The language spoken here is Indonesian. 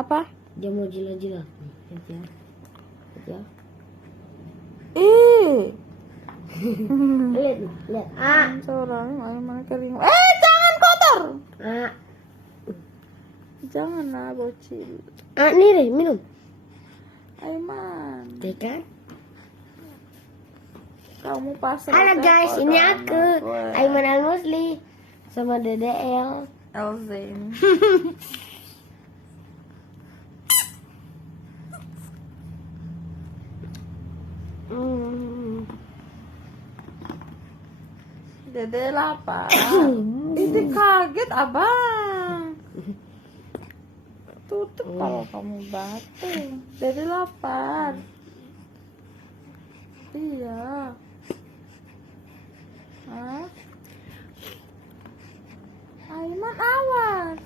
Apa? Dia mau jilat-jilat. Lihat ya. Ih. Lihat nih, lihat. Seorang Aiman kering. Jangan kotor. Jangan lah bocil. Nih deh, minum. Aiman. Ya kan? Kamu pasrah. Halo guys, ini aku Aiman Aiman Al-Musli sama Dede Elzain. Dede lapar. Itu kaget abang. Tutup kalau kamu batuk. Dede lapar. Iya. Hah? Aiman awas.